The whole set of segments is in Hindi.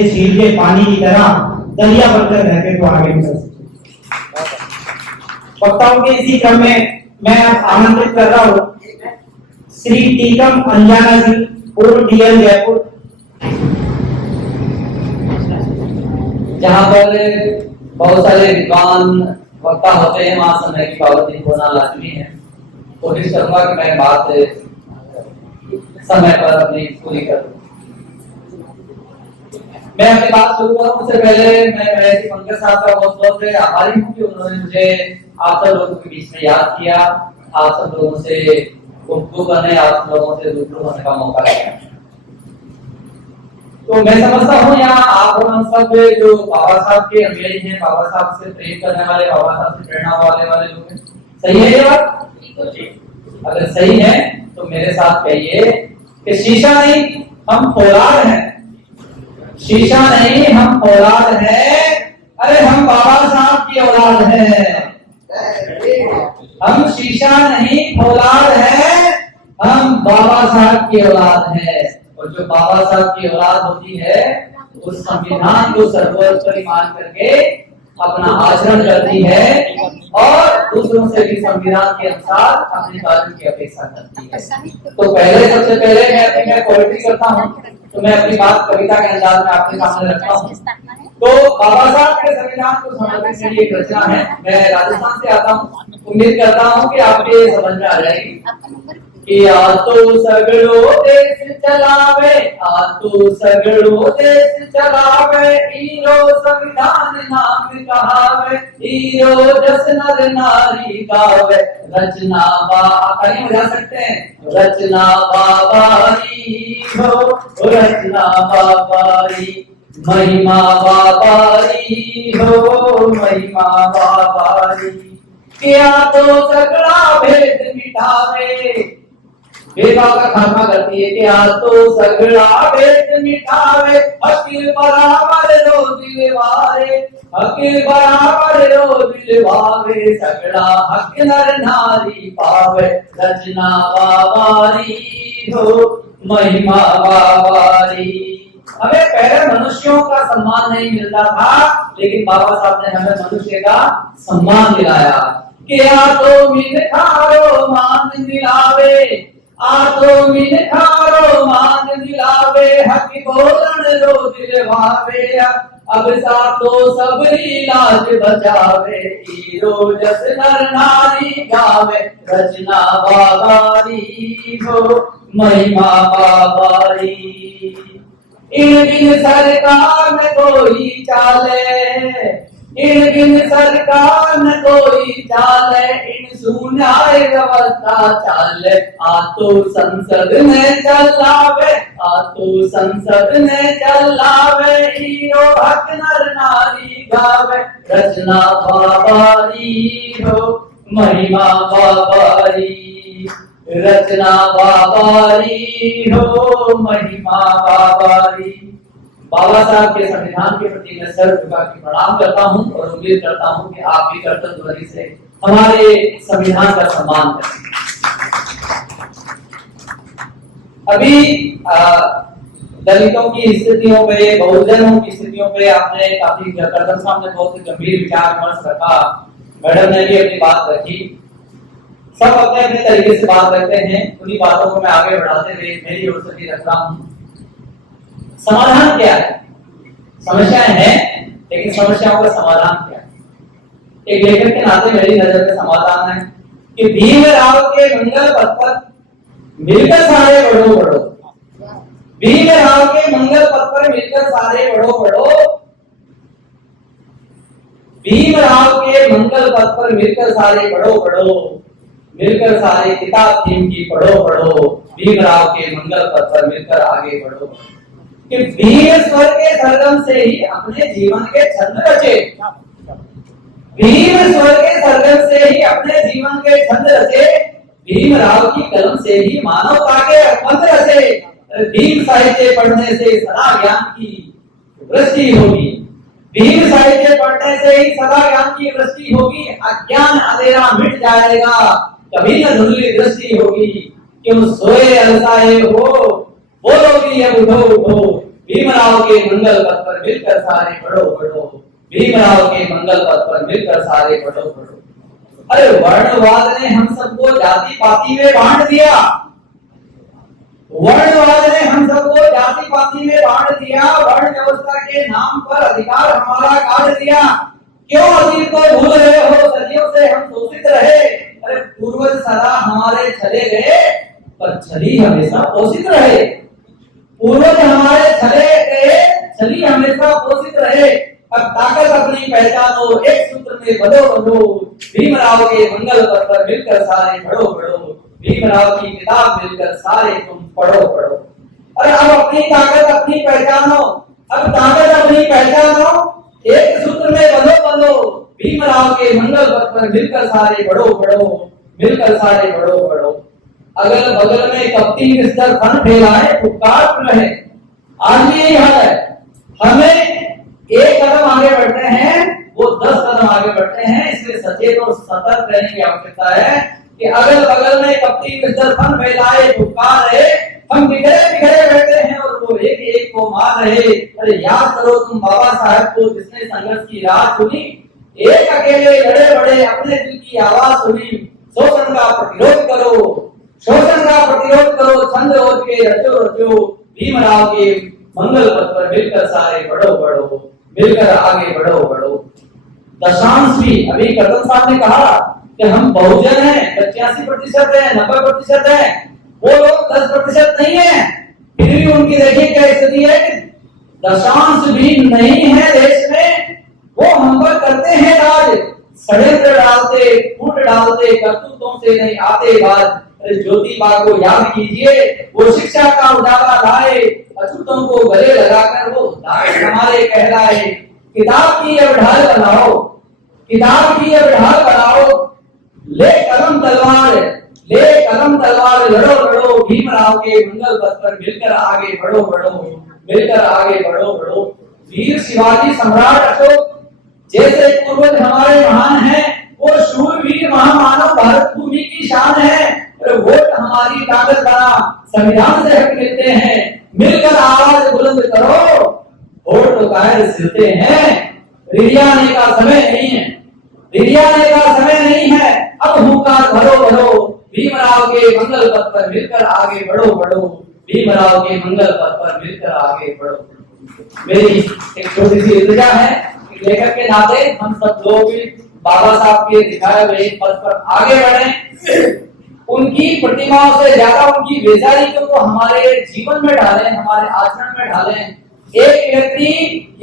झील के पानी की तरह दरिया बनकर रहते तो आगे बढ़ सकते। वक्ताओं के इसी क्रम में मैं अब आमंत्रित कर रहा हूँ श्री टीकम अंजाना जी, पूर्व डीएम जयपुर। जहाँ पर बहुत सारे विद्वान वक्ता होते हैं वहां समय की पाबंदी होना लाजमी है। कोशिश करूंगा कि मैं बात समय पर अपनी पूरी करूं। मैं अपनी बात शुरू करूं उससे पहले मैं पंकज साहब का बहुत बहुत आभारी हूँ कि उन्होंने मुझे आप सब लोगों के बीच में याद किया, आप सब लोगों से गुफ्तगू करने, आप सब लोगों से रूबरू होने का मौका दिया। तो मैं समझता हूँ यहाँ आप हम सब जो बाबा साहब के अनुयायी हैं, बाबा साहब से प्रेम करने वाले, बाबा साहब से प्रेरणा वाले लोग हैं। सही है ये बात? अगर सही है तो मेरे साथ कहिए कि शीशा नहीं हम फौलाद हैं। शीशा नहीं हम औलाद है। अरे हम बाबा साहब की औलाद है। हम शीशा नहीं औलाद है, हम बाबा साहब की औलाद है। और जो बाबा साहब की औलाद होती है उस संविधान को सर्वोपरि मान करके अपना आचरण करती है और दूसरों से भी संविधान के अनुसार अपने कार्य की अपेक्षा करती है। तो पहले सबसे पहले मैं पोएट्री करता हूँ, तो मैं अपनी बात कविता के अंदाज में आपके सामने रखता हूँ। तो बाबा साहब के संविधान को समझने के लिए एक रचना है। मैं राजस्थान से आता हूँ, उम्मीद करता हूँ कि आपके समझ में आ जाएगी कि आ तो सगड़ो देश चलावे, आ तो सगड़ो देश चलावे, हीरो संविधान नाम कहावे, हीरो जस नर नारी गावे, रचना कहीं बजा सकते हैं, रचना बाबारी हो, रचना बाबारी, महिमा बाबारी हो, महिमा बाबारी, क्या तो सगड़ा भेद मिटावे, भेदभाव का खात्मा करती है। क्या तो सगड़ा भेद मिटावे, हकीर बराबर रो दिलवारे, हकीर बराबर रो दिलवारे, सगड़ा हक नर नारी पावे, रचना बाबारी हो, महिमा बाबारी। हमें पहले मनुष्यों का सम्मान नहीं मिलता था, लेकिन बाबा साहब ने हमें मनुष्य का सम्मान दिलाया। क्या तो मिल खारो मान दिलावे, आ तो मिल खारो मान दिलावे, हक बोलन रो दिलवावे, अब सा तो सबरी लाज बचावे, हीरो जस नर नारी गावे, रचना बाबारी हो, महिमा बाबारी। इन बिन सरकार न कोई चाले, इन बिन सरकार न कोई चाले, इन सुनाए व्यवस्था चाले, आ तो संसद में चलावे, आ तो संसद में चलावे, हीरो हक नर नारी गावे, रचना बाबारी हो, महिमा बाबारी, रचना बाबारी हो, महिमा बाबारी। बाबा साहब के संविधान के प्रति मैं सर झुका के प्रणाम करता हूं और उम्मीद करता हूं कि आप भी कर्तव्य से हमारे संविधान का सम्मान करें। अभी दलितों की स्थितियों पे, बहुजनों की स्थितियों पे आपने काफी कर्तव्य साहब ने बहुत गंभीर विचार विमर्श रखा, मैडम ने भी अपनी बात रखी। सब अपने अपने तरीके से बात रखते हैं, उन्हीं बातों को मैं आगे बढ़ाते हुए मेरी ओर से भी रख रहा हूं। समाधान क्या है? समस्याएं हैं, लेकिन समस्याओं का समाधान क्या है? एक लेखक के नाते मेरी नजर में समाधान है कि भीमराव के मंगल पथ पर मिलकर सारे बढ़ो बढ़ो, भीमराव के मंगल पथ पर मिलकर सारे बढ़ो बढ़ो, भीमराव के मंगल पथ पर मिलकर सारे बढ़ो बढ़ो, मिलकर सारे किताब थीम की पढ़ो पढ़ो, भीमराव के मंगल पथ पर मिलकर आगे बढ़ो। कि भीम स्वर के सरगम से ही अपने जीवन के छंद रचे, भीम स्वर के सरगम से ही अपने जीवन के छंद रचे, भीमराव की कलम से ही मानवता के मंत्र रचे, भीम साहित्य पढ़ने से सदा ज्ञान की वृष्टि होगी, भीम साहित्य पढ़ने से ही सदा ज्ञान की वृष्टि होगी, अज्ञान अंधेरा मिट जाएगा, कभी न धुंधली दृष्टि होगी, क्यों सोए अलसाए हो, बोलोगी अब उठो उठो, भीमराव के मंगल पथ पर मिलकर सारे बढ़ो बढ़ो, भीमराव के मंगल पथ पर मिलकर सारे बढ़ो बढ़ो। अरे वर्णवाद ने हम सबको जाति पाति में बांट दिया, वर्णवाद ने हम सबको जाति पाति में बांट दिया, वर्ण व्यवस्था के नाम पर अधिकार हमारा काट दिया। क्यों अतीत को भूल रहे हो, सदियों से हम शोषित रहे। अरे पूर्वज सदा हमारे चले गए पर छली हमेशा पोषित रहे, पूर्वज हमारे चले गए छली हमेशा पोषित रहे। अब ताकत अपनी पहचानो, एक सूत्र में बंधो बंधो, भीमराव के मंगल पथ पर मिलकर सारे बढ़ो बढ़ो, भीमराव की किताब मिलकर सारे तुम पढ़ो पढ़ो। अरे अब अपनी ताकत अपनी पहचानो, अब ताकत अपनी पहचानो, एक सूत्र में बंधो बंधो, भीमराव के मंगल पथ पर मिलकर सारे बढ़ो बढ़ो, मिलकर सारे बढ़ो बढ़ो। अगल बगल में कपटी बिस्तर फन फैलाए उपकार रहे। आज भी यही हाल है, हमें एक कदम आगे बढ़ते हैं वो 10 कदम आगे बढ़ते हैं, इसलिए सचेत और सतर्क रहने की आवश्यकता है कि अगल बगल में कपटी बिस्तर फन फैलाए उपकार रहे। हम बिखरे बिखरे बैठे हैं और वो एक एक को मार रहे। अरे याद करो तुम बाबा साहब को जिसने संघर्ष की राह चुनी, एक अकेले लड़े बड़े अपने दिल की आवाज सुनी। शोषण का प्रतिरोध करो, शोषण का प्रतिरोध करो, छंद ओज के रचो रचो, भीमराव के मंगल पथ पर मिलकर सारे बढ़ो बढ़ो, मिलकर आगे बढ़ो बढ़ो। दशांश भी अभी कर्तन साहब ने कहा कि हम बहुजन हैं, 85% है, 90% है, वो लोग 10% नहीं है। फिर भी उनकी देखिए क्या स्थिति है कि दशांश भी नहीं है देश में, वो हम पर करते हैं राज, षड्यंत्र डालते, फूट डालते, करतूतों से नहीं आते बाज। ज्योतिबा को याद कीजिए, वो शिक्षा का उजाला लाए, अछूतों को गले लगाकर वो हमारे कहलाए। किताब की अब ढाल बनाओ, किताब की अब ढाल बनाओ, ले कलम तलवार, ले कलम तलवार, लड़ो लड़ो, भीमराव के मंगल पथ पर मिलकर आगे बढ़ो बढ़ो, मिलकर आगे बढ़ो बढ़ो। वीर शिवाजी सम्राट अशोक जैसे पूर्वज हमारे महान हैं, वो शूरवीर महामानव भारत भूमि की शान है। वोट हमारी ताकत बना, संविधान से हक मिलते हैं, मिलकर आवाज बुलंद करो, वोट तो कायर सिलते हैं। रिरियाने का समय नहीं है, रिरियाने का समय नहीं है, अब हुंकार भरो भरो, भीमराव के मंगल पथ पर मिलकर आगे बढ़ो बढ़ो, भीमराव के मंगल पथ पर मिलकर आगे बढ़ो। मेरी एक छोटी सी इल्तिजा है, लेखक के नाते हम सब लोग भी बाबा साहब के दिखाए हुए पथ पर आगे बढ़े, उनकी प्रतिमाओं से ज्यादा उनकी बेजारी को हमारे जीवन में डालें, हमारे आचरण में डालें। एक व्यक्ति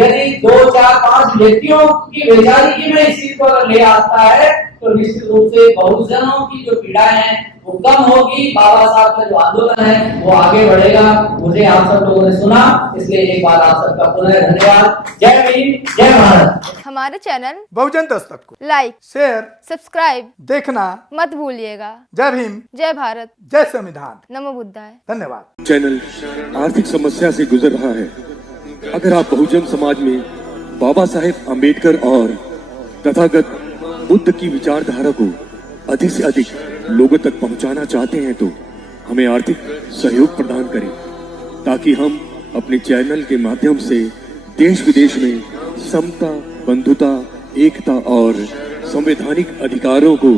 यदि 2, 4, 5 व्यक्तियों की बेजारी की में इस चीज को ले आता है तो निश्चित रूप से बहुजनों की जो पीड़ाएं हैं वो कम होगी, बाबा साहब का जो आंदोलन है वो आगे बढ़ेगा। मुझे आप सब लोगों ने सुना, इसलिए एक बार आप सबका पुनः धन्यवाद। जय भीम, जय भारत। हमारे चैनल बहुजन दस्तक को लाइक, शेयर, सब्सक्राइब देखना मत भूलिएगा। जय भीम, जय भारत, जय संविधान, नमो बुद्धाय। धन्यवाद। चैनल आर्थिक समस्या से गुजर रहा है। अगर आप बहुजन समाज में बाबा साहेब आम्बेडकर और तथागत बुद्ध की विचारधारा को अधिक से अधिक लोगों तक पहुंचाना चाहते हैं तो हमें आर्थिक सहयोग प्रदान करें, ताकि हम अपने चैनल के माध्यम से देश विदेश में समता, बंधुता, एकता और संवैधानिक अधिकारों को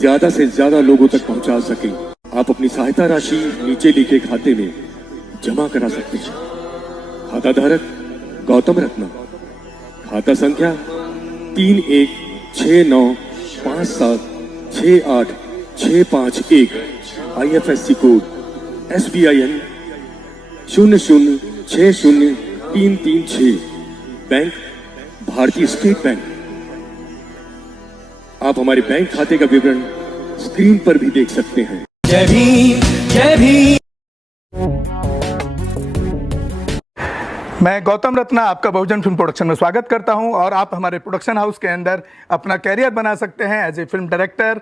ज्यादा से ज्यादा लोगों तक पहुंचा सकें। आप अपनी सहायता राशि नीचे लिखे खाते में जमा करा सकते हैं। खाता धारक गौतम रत्ना, खाता संख्या 3169576865 IFSC कोड SBIN 0060336, बैंक भारतीय स्टेट बैंक। आप हमारे बैंक खाते का विवरण स्क्रीन पर भी देख सकते हैं। जय भीम, जय भीम। मैं गौतम रत्ना आपका बहुजन फिल्म प्रोडक्शन में स्वागत करता हूं और आप हमारे प्रोडक्शन हाउस के अंदर अपना कैरियर बना सकते हैं as a film director,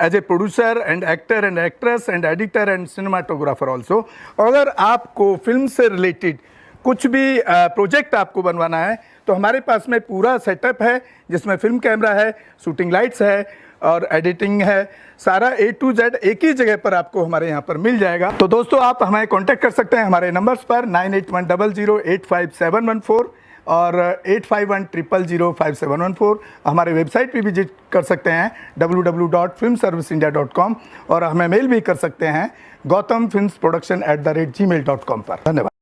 as a producer and actor and actress and editor and cinematographer also. अगर आपको फिल्म से रिलेटेड कुछ भी प्रोजेक्ट आपको बनवाना है तो हमारे पास में पूरा सेटअप है, जिसमें फिल्म कैमरा है, शूटिंग लाइट्स है और एडिटिंग है, सारा A to Z एक ही जगह पर आपको हमारे यहाँ पर मिल जाएगा। तो दोस्तों आप हमें कांटेक्ट कर सकते हैं हमारे नंबर्स पर 9810085714 और 8510005714। हमारे वेबसाइट पे विजिट कर सकते हैं www.filmserviceindia.com और हमें मेल भी कर सकते हैं gautamfilmsproduction@gmail.com पर। धन्यवाद।